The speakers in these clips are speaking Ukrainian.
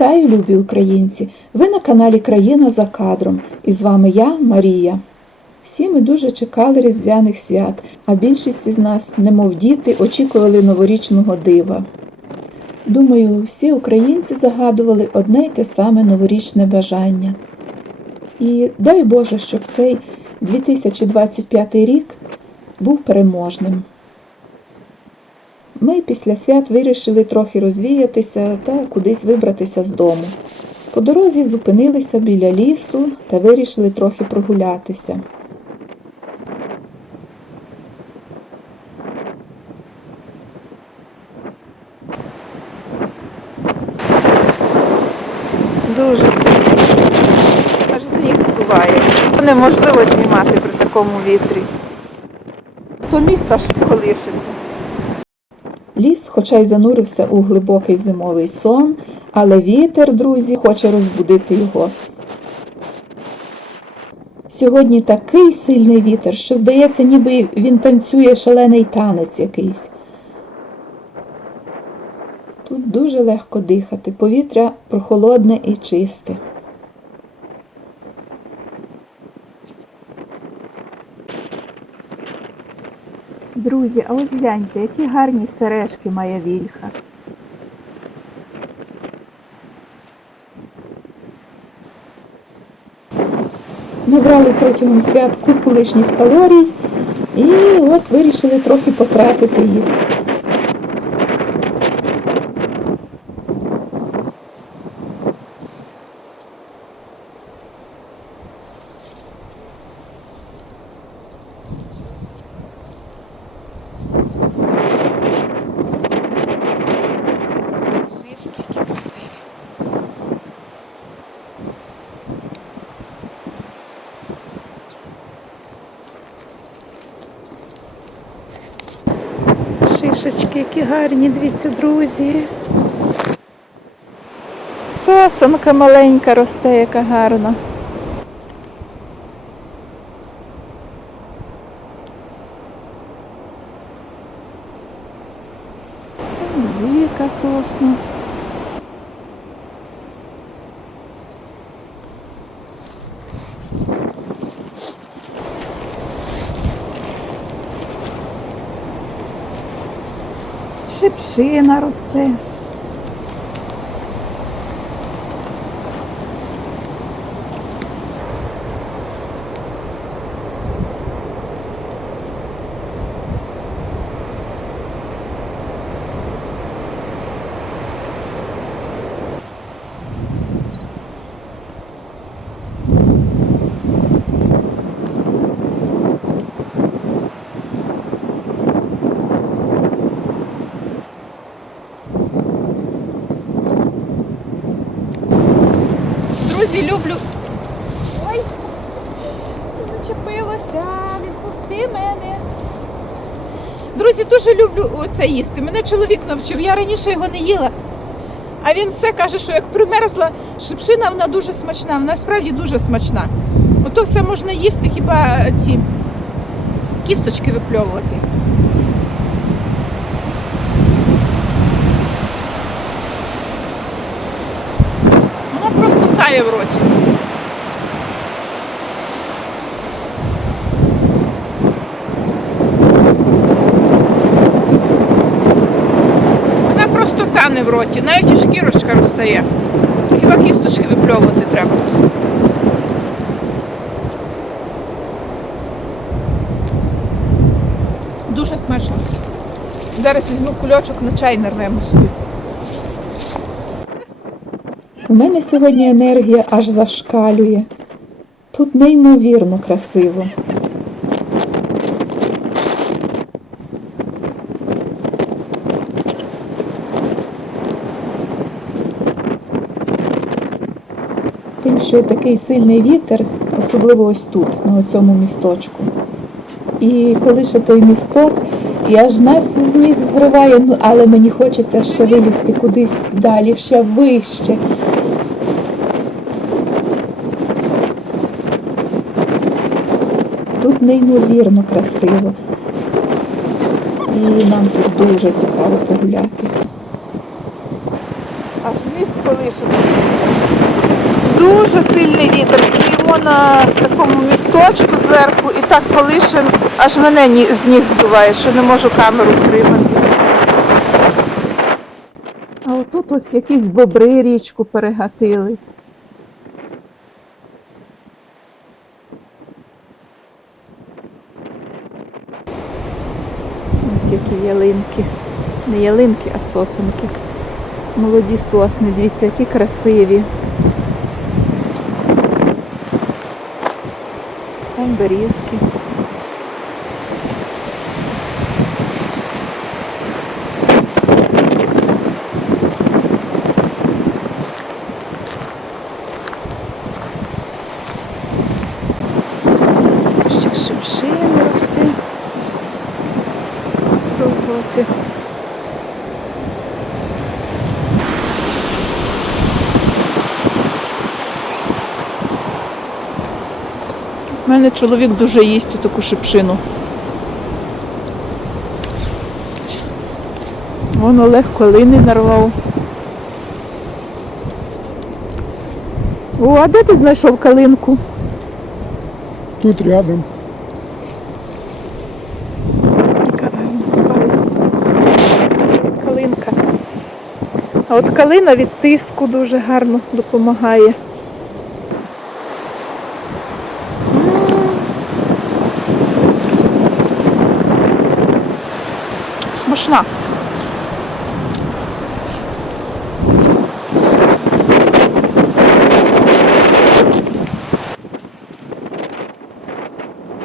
Вітаю, любі українці! Ви на каналі Країна за кадром. І з вами я, Марія. Всі ми дуже чекали різдвяних свят, а більшість із нас, немов діти, очікували новорічного дива. Думаю, всі українці загадували одне й те саме новорічне бажання. І дай Боже, щоб цей 2025 рік був переможним. Ми після свят вирішили трохи розвіятися та кудись вибратися з дому. По дорозі зупинилися біля лісу та вирішили трохи прогулятися. Дуже сильно. Аж з ніг здуває. Неможливо знімати при такому вітрі. То місто ж колишиться. Ліс, хоча й занурився у глибокий зимовий сон, але вітер, друзі, хоче розбудити його. Сьогодні такий сильний вітер, що здається, ніби він танцює шалений танець якийсь. Тут дуже легко дихати, повітря прохолодне і чисте. Друзі, а ось гляньте, які гарні сережки має вільха. Набрали протягом свят купу лишніх калорій і от вирішили трохи потратити їх. Шишечки, які гарні, дивіться, друзі. Сосонка маленька росте, яка гарна. Віка сосна. Шипшина росте. Друзі, люблю. Ой, зачепилося, відпусти мене. Друзі, дуже люблю це їсти. Мене чоловік навчив. Я раніше його не їла. А він все каже, що як примерзла шипшина, вона дуже смачна. Вона справді дуже смачна. Ото все можна їсти, хіба ці кісточки випльовувати. Вона просто тає в роті. Вона просто тане в роті, навіть і шкірочка розтає. Хіба кісточки випльовувати треба. Дуже смачно. Зараз візьму кульочок на чай нарвемо собі. У мене сьогодні енергія аж зашкалює. Тут неймовірно красиво. Що такий сильний вітер, особливо ось тут, на цьому місточку. І коли ще той місток, і аж нас з них зриває, ну, але мені хочеться ще вилізти кудись далі, ще вище. Тут неймовірно красиво. І нам тут дуже цікаво погуляти. Аж міст колишин. Дуже сильний вітер. Стоїмо на такому місточку зверху і так колишем, аж мене з ніг здуває, що не можу камеру тримати. А отут ось якісь бобри річку перегатили. Ось які ялинки. Не ялинки, а сосенки. Молоді сосни, дивіться, які красиві. Берізки. У мене чоловік дуже їсть таку шипшину. Вон Олег колини нарвав. О, а де ти знайшов калинку? Тут рядом. Калинка. А от калина від тиску дуже гарно допомагає. Смачна.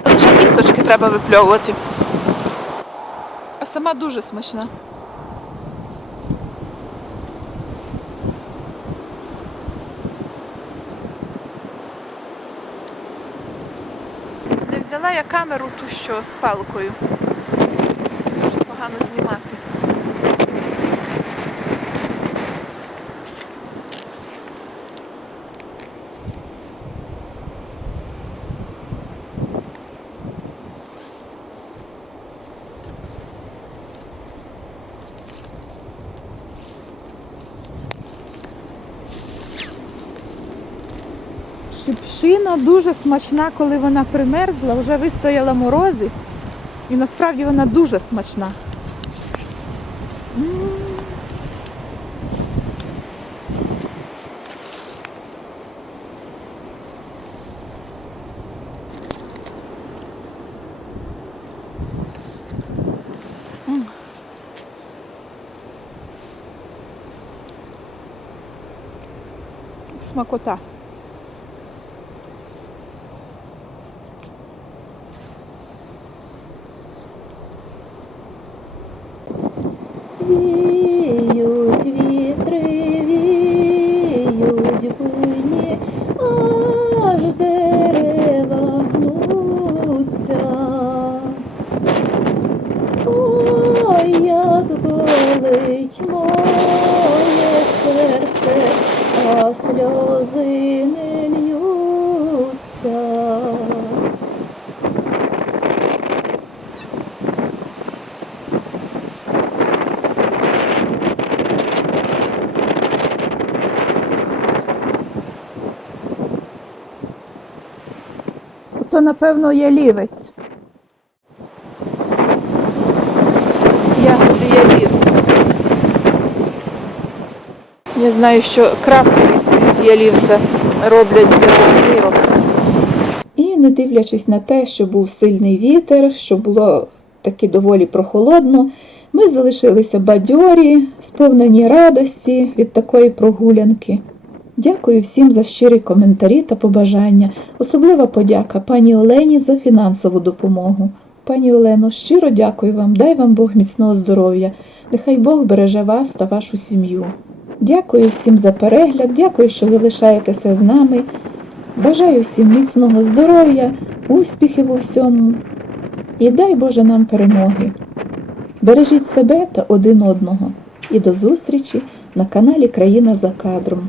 Лише кісточки треба випльовувати. А сама дуже смачна. Не взяла я камеру ту, що з палкою. Погано знімати. Шипшина дуже смачна, коли вона примерзла, вже вистояла морози. І насправді вона дуже смачна. Hum. Hum. Isso é. Напевно, є лівець. Ягоди ялівця. Я знаю, що краплі з ялівця роблять для нирок. І не дивлячись на те, що був сильний вітер, що було таки доволі прохолодно, ми залишилися бадьорі, сповнені радості від такої прогулянки. Дякую всім за щирі коментарі та побажання. Особлива подяка пані Олені за фінансову допомогу. Пані Олено, щиро дякую вам, дай вам Бог міцного здоров'я. Нехай Бог береже вас та вашу сім'ю. Дякую всім за перегляд, дякую, що залишаєтеся з нами. Бажаю всім міцного здоров'я, успіхів у всьому і дай Боже нам перемоги. Бережіть себе та один одного. І до зустрічі на каналі Країна за кадром.